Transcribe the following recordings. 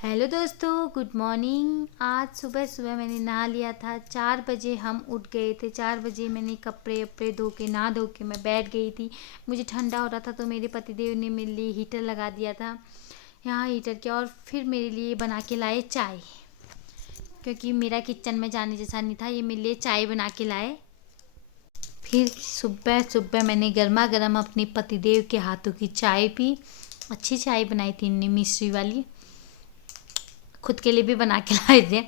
Hello दोस्तों, good morning. आज सुबह सुबह मैंने नहा लिया था। 4 बजे हम उठ गए थे। 4 बजे मैंने कपड़े वपड़े धो के नहा धो के मैं बैठ गई थी। मुझे ठंडा हो रहा था तो मेरे पतिदेव ने मेरे लिए हीटर लगा दिया था यहाँ हीटर के, और फिर मेरे लिए बना के लाए चाय, क्योंकि मेरा किचन में जाने जैसा नहीं था। ये मेरे लिए चाय बना के लाए। फिर सुबह सुबह मैंने गर्मा गर्म अपने पतिदेव के हाथों की चाय पी। अच्छी चाय बनाई थी इनने, मिश्री वाली। खुद के लिए भी बना के लाए थे।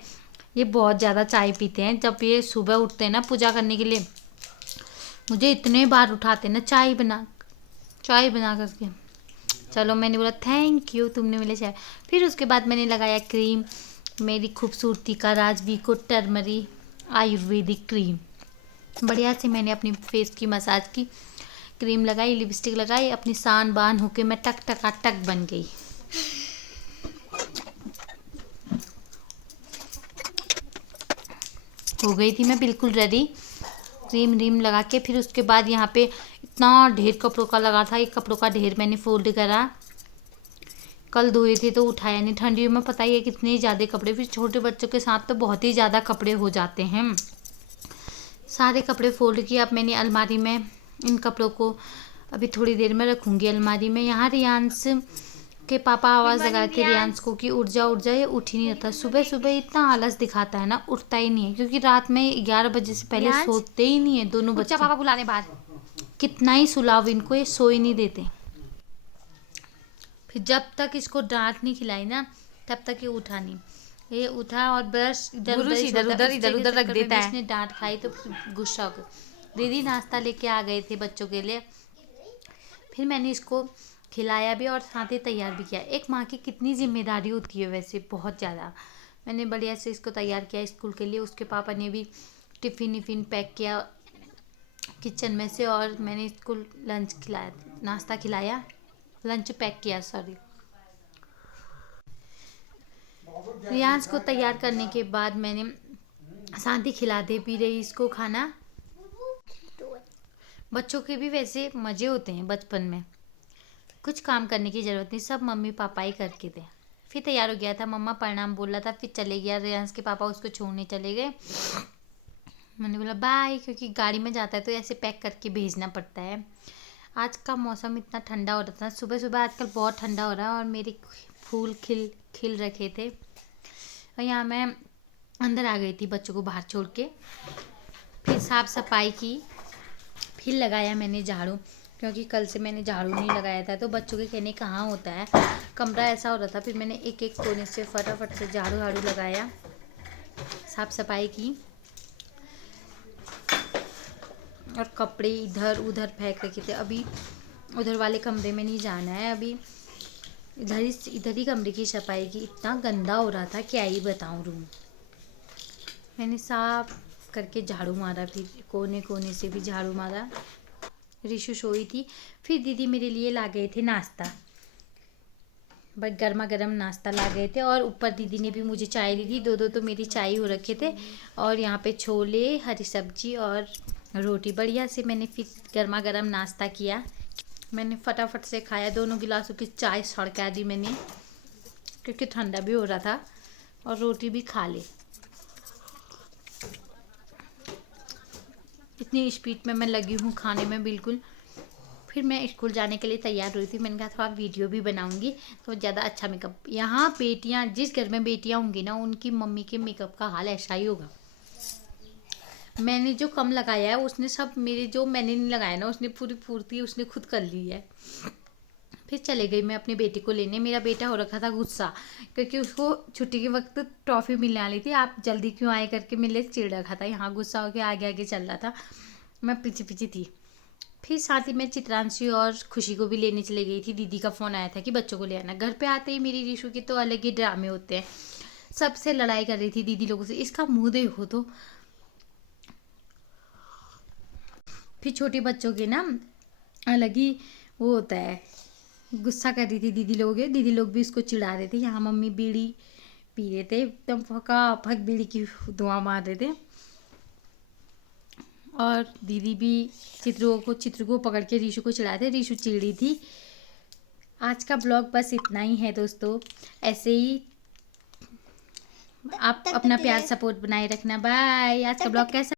ये बहुत ज़्यादा चाय पीते हैं। जब ये सुबह उठते हैं ना पूजा करने के लिए, मुझे इतने बार उठाते हैं ना चाय बना करके। चलो, मैंने बोला थैंक यू, तुमने मेरे चाय। फिर उसके बाद मैंने लगाया क्रीम, मेरी खूबसूरती का राज वीको टर्मरी आयुर्वेदिक क्रीम। बढ़िया से मैंने अपनी फेस की मसाज की, क्रीम लगाई, लिपस्टिक लगाई, अपनी शान बान होके मैं टक टका टक बन गई। हो गई थी मैं बिल्कुल रेडी, क्रीम रीम लगा के। फिर उसके बाद यहाँ पे इतना ढेर कपड़ों का लगा था। एक कपड़ों का ढेर मैंने फोल्ड करा। कल धोए थे तो उठाया नहीं। ठंडियों में पता ही है कितने ज़्यादा कपड़े, फिर छोटे बच्चों के साथ तो बहुत ही ज़्यादा कपड़े हो जाते हैं। सारे कपड़े फोल्ड किए। अब मैंने अलमारी में इन कपड़ों को अभी थोड़ी देर में रखूँगी अलमारी में। यहाँ रियांश के पापा आवाज़ लगाए थे रियांश को कि उठ जा उठ जा। ये उठ ही नहीं रहता। सुबह सुबह इतना आलस दिखाता है ना, उठता ही नहीं है, क्योंकि रात में 11 बजे से पहले सोते ही नहीं है दोनों बच्चे। पापा बुलाने बाहर। कितना ही सुलाव इनको, ये सो ही नहीं देते। फिर जब तक इसको डांट नहीं खिलाई ना, तब तक ये उठा नहीं। ये उठा और ब्रश इधर उधर रख देता है। इसने डांट खाई तो फिर गुस्सा हो गया। दीदी नाश्ता लेके आ गए थे बच्चों के लिए। फिर मैंने इसको खिलाया भी और साथ ही तैयार भी किया। एक माँ की कितनी जिम्मेदारी होती है वैसे, बहुत ज़्यादा। मैंने बढ़िया से इसको तैयार किया स्कूल के लिए। उसके पापा ने भी टिफ़िन विफ़िन पैक किया किचन में से, और मैंने इसको लंच खिलाया, नाश्ता खिलाया, लंच पैक किया, सॉरी। रियांश को तैयार करने के बाद मैंने साथ ही खिलाते भी रही इसको खाना। बच्चों के भी वैसे मज़े होते हैं बचपन में, कुछ काम करने की ज़रूरत नहीं, सब मम्मी पापा ही करके थे। फिर तैयार हो गया था, मम्मा प्रणाम बोला था, फिर चले गया। रियांश के पापा उसको छोड़ने चले गए। मैंने बोला बाय, क्योंकि गाड़ी में जाता है तो ऐसे पैक करके भेजना पड़ता है। आज का मौसम इतना ठंडा हो रहा था, सुबह सुबह आजकल बहुत ठंडा हो रहा है, और मेरे फूल खिल रखे थे। और यहाँ मैं अंदर आ गई थी बच्चों को बाहर छोड़ के। फिर साफ़ सफाई की, फिर लगाया मैंने झाड़ू, क्योंकि कल से मैंने झाड़ू नहीं लगाया था तो बच्चों के कहने कहाँ होता है, कमरा ऐसा हो रहा था। फिर मैंने एक एक कोने से फटाफट से झाड़ू लगाया, साफ़ सफाई की, और कपड़े इधर उधर फेंक रखे थे। अभी उधर वाले कमरे में नहीं जाना है, अभी इधर ही कमरे की सफाई की। इतना गंदा हो रहा था, क्या ही बताऊँ रूम। मैंने साफ करके झाड़ू मारा, फिर कोने कोने से भी झाड़ू मारा। रिशु सोई थी। फिर दीदी मेरे लिए ला गए थे नाश्ता, बस गर्मा गर्म नाश्ता ला गए थे, और ऊपर दीदी ने भी मुझे चाय ली थी। दो दो तो मेरी चाय हो रखे थे, और यहाँ पे छोले, हरी सब्जी और रोटी। बढ़िया से मैंने फिर गर्मा गर्म नाश्ता किया। मैंने फटाफट से खाया। दोनों गिलासों की चाय सड़का दी मैंने, क्योंकि ठंडा भी हो रहा था, और रोटी भी खा ली। इतनी स्पीड में मैं लगी हूँ खाने में बिल्कुल। फिर मैं स्कूल जाने के लिए तैयार हुई थी। मैंने कहा थोड़ा वीडियो भी बनाऊंगी तो ज़्यादा अच्छा मेकअप। यहाँ बेटियाँ, जिस घर में बेटियाँ होंगी ना, उनकी मम्मी के मेकअप का हाल ऐसा ही होगा। मैंने जो कम लगाया है उसने सब, मेरे जो मैंने नहीं लगाया ना, उसने पूरी पूर्ति उसने खुद कर ली है। फिर चले गई मैं अपनी बेटी को लेने। मेरा बेटा हो रखा था गुस्सा, क्योंकि उसको छुट्टी के वक्त ट्रॉफी मिलने वाली थी। आप जल्दी क्यों आए करके मिले, चिढ़ रखा था। यहाँ गुस्सा होकर आगे आगे चल रहा था, मैं पीछे पीछे थी। फिर साथ ही मैं चित्रांशी और खुशी को भी लेने चले गई थी। दीदी का फ़ोन आया था कि बच्चों को ले आना। घर पे आते ही मेरी रिशु के तो अलग ही ड्रामे होते हैं। सबसे लड़ाई कर रही थी दीदी लोगों से। इसका मुंह देखो तो। फिर छोटे बच्चों के ना अलग ही वो होता है, गुस्सा कर रही थी दीदी लोग। दीदी लोग भी उसको चिढ़ा रहे थे। यहाँ मम्मी बीड़ी पी रहे थे, एकदम फका फक बीड़ी की धुआं मार रहे थे, और दीदी भी चित्र को पकड़ के रीशु को चिढ़ाते। रीशु चिड़ी थी। आज का ब्लॉग बस इतना ही है दोस्तों। ऐसे ही आप अपना प्यार सपोर्ट बनाए रखना। बाय। आज का ब्लॉग कैसा